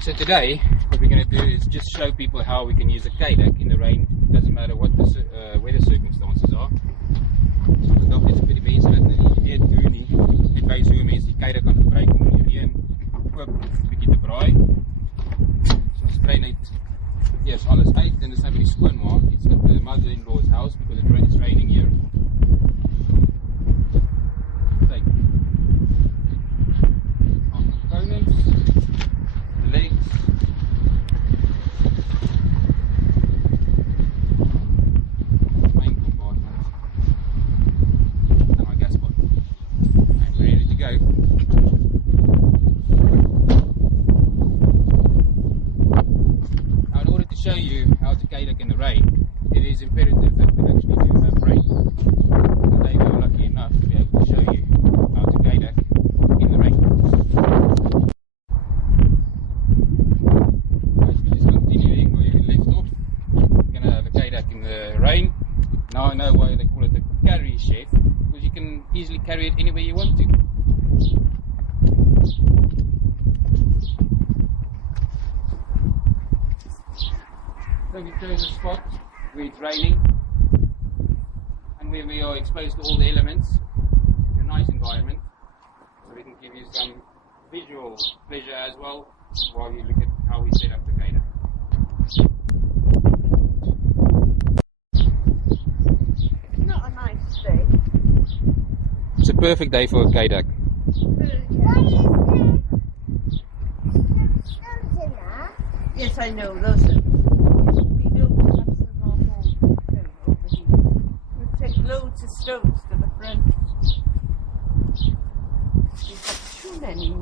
So today, what we're going to do is just show people how we can use a Cadac in the rain. It doesn't matter what the weather circumstances are. So dalk is 'n bietjie mense wat nie weet hoe nie. Net wys hoe mense die Cadac kan gebruik om in die reën ook 'n bietjie te braai. So ons kry net eers alles uit en dis nou by die skoonmaak. It's at the mother-in-law's house because it's raining here. Take our components. Legs, main compartment, and my gas pot, and we're ready to go. Now, in order to show you how to Cadac in the rain, it is imperative that we actually do have rain. Today we are lucky enough to be able to show you how to Cadac in the rain. In the rain. Now I know why they call it the Carri Chef, because you can easily carry it anywhere you want to. So we chose a spot where it's raining and where we are exposed to all the elements. It's a nice environment, so we can give you some visual pleasure as well while you look at how we set up the Cadac. It's a perfect day for a Cadac. Yes, I know. Those are, we don't have some normal over here. We take loads of stones to the front. We've got too many.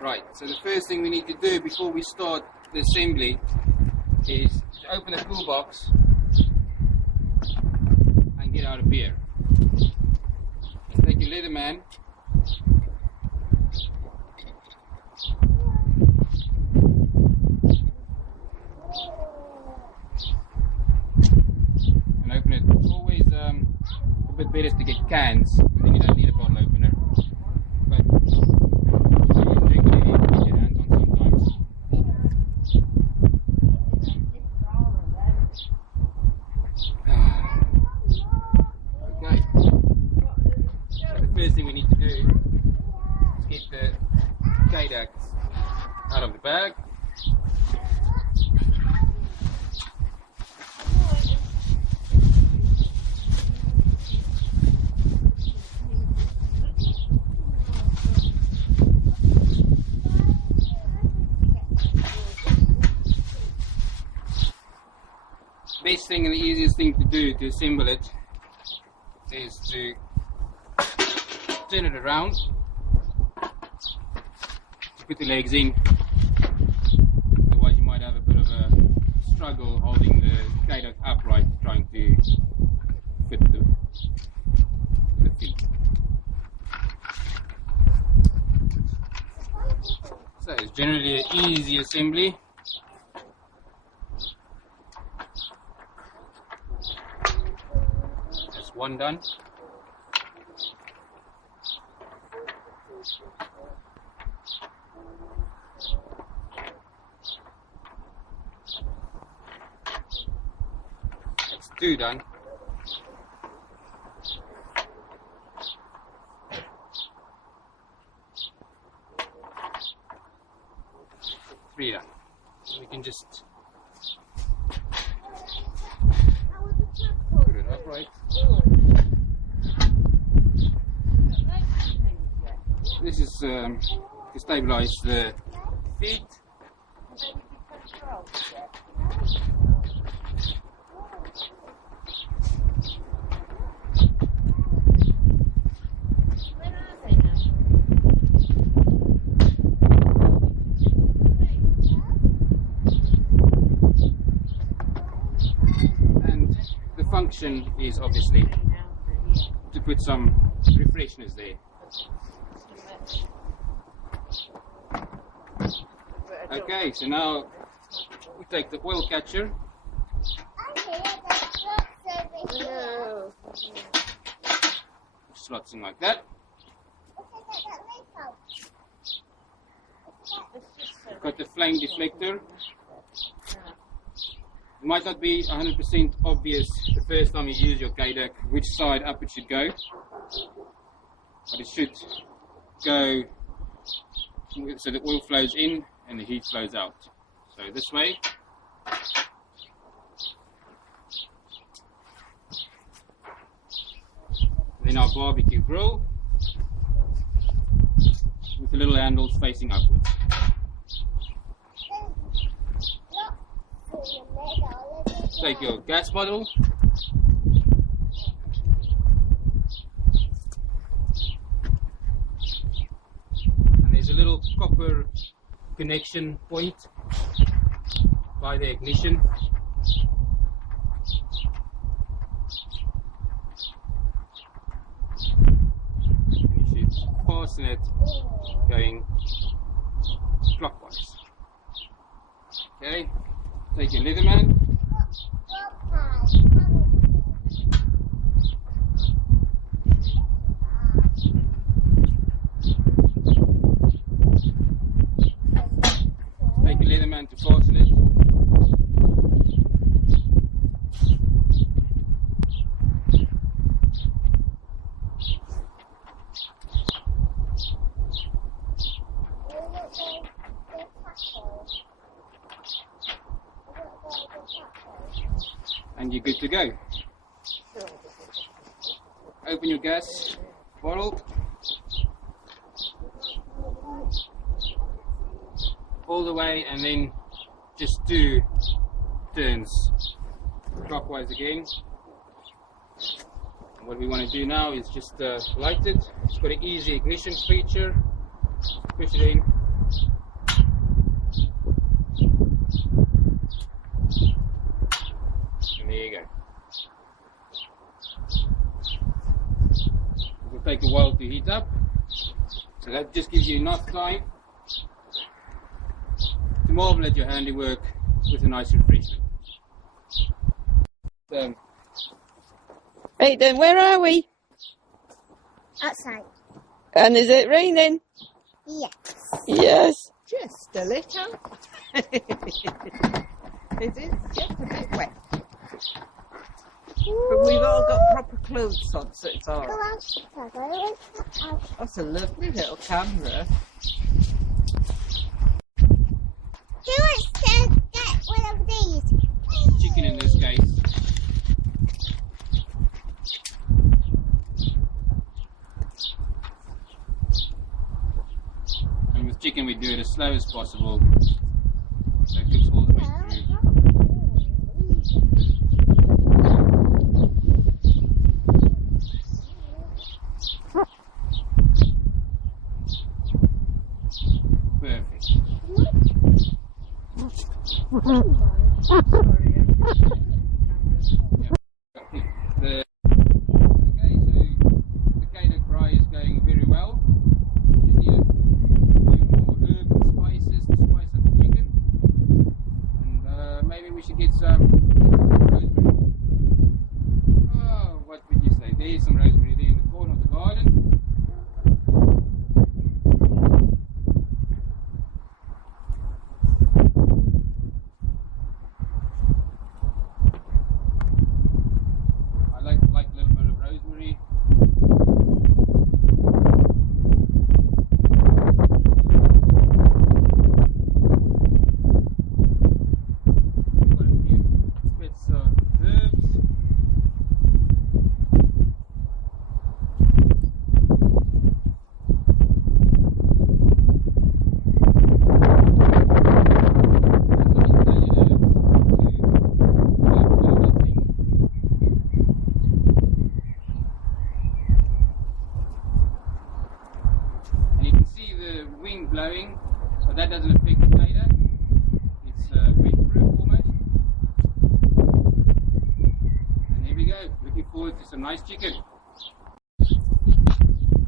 Right, so the first thing we need to do before we start the assembly is to open the toolbox and get out a beer. Take your Leatherman, and open it. It's always a bit better to get cans, but then you don't need a bottle opener. But first thing we need to do is get the Cadac out of the bag. Best thing and the easiest thing to do to assemble it is to turn it around, to put the legs in. Otherwise you might have a bit of a struggle holding the Cadac upright, trying to fit the feet. So it's generally an easy assembly. That's one done. That's two done. Three done. So we can just put it upright. This is to stabilize the feet. And the function is obviously to put some refreshness there. Okay, so now we take the oil catcher. slots in like that. We've got the flame deflector. It might not be 100% obvious the first time you use your Cadac which side up it should go, but it should go so the oil flows in and the heat flows out. So this way. Then our barbecue grill with the little handles facing upwards. Take your gas bottle, and there's a little copper connection point by the ignition. And you should fasten it going clockwise. Okay, take your Leatherman. Take a Leatherman to fasten it. And you're good to go. Open your gas bottle. All the way, and then just 2 turns clockwise again. And what we want to do now is just light it. It's got an easy ignition feature. Push it in. And there you go. It will take a while to heat up, so that just gives you enough time to marvel at your handiwork with a nice refreshment. Right then, where are we? Outside. And is it raining? Yes. Yes. Just a little. It is just a bit wet. But we've all got proper clothes on, so it's all right. That's a lovely little camera. Who wants to get one of these? Chicken in this case. And with chicken we do it as slow as possible, so it cooks all the way through. Perfect. Okay, so the Cadac braai is going very well. Just need a few more herbs and spices to spice up the chicken, and maybe we should get some rosemary. Oh, what would you say? There's some rosemary there in the corner of the garden. Like a little bit of rosemary. Got a few bits of herbs. And you can see the wind blowing, but that doesn't affect the Cadac. It's windproof almost. And there we go. Looking forward to some nice chicken.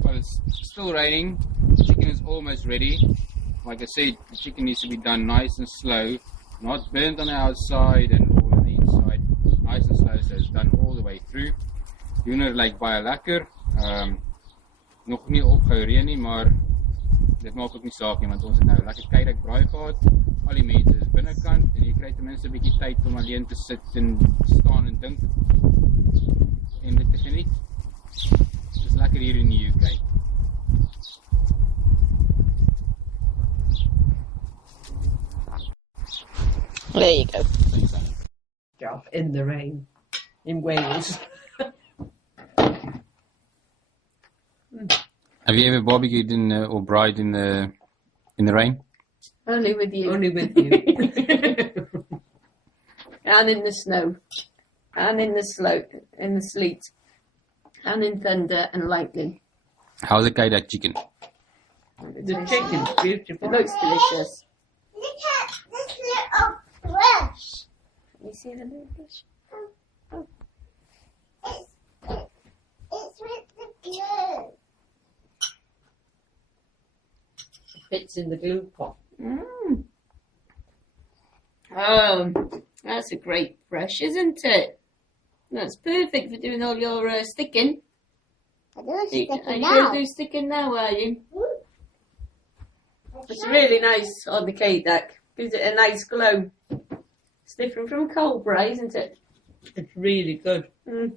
Well, it's still raining. The chicken is almost ready. Like I said, the chicken needs to be done nice and slow, not burnt on the outside and on the inside. Nice and slow, so it's done all the way through. Doing it like by a lacquer. nog nie opgereën nie, maar dit maak ook nie saak nie, want ons het nou lekker Cadac braai gehad. Al die mense is binnekant en jy kry ten minste 'n bietjie tyd om alleen te sit en staan en dink en dit te geniet. Dit is lekker hier in die UK. There you go. Thanks, Anna. Job in the rain in Wales. Have you ever barbecued or bride in the rain? Only with you. Only with you. And in the snow. And in the sleet. And in thunder and lightning. How's the Cadac chicken? The chicken's beautiful. It looks delicious. Look at this little brush. You see the little bush? It's with the glue. Fits in the glue pot. Mm. Oh, that's a great brush, isn't it? That's perfect for doing all your sticking. I do Are stick you it going now. to do sticking now, are you? It's really nice on the Cadac. Gives it a nice glow. It's different from cold braai, isn't it? It's really good. Mm.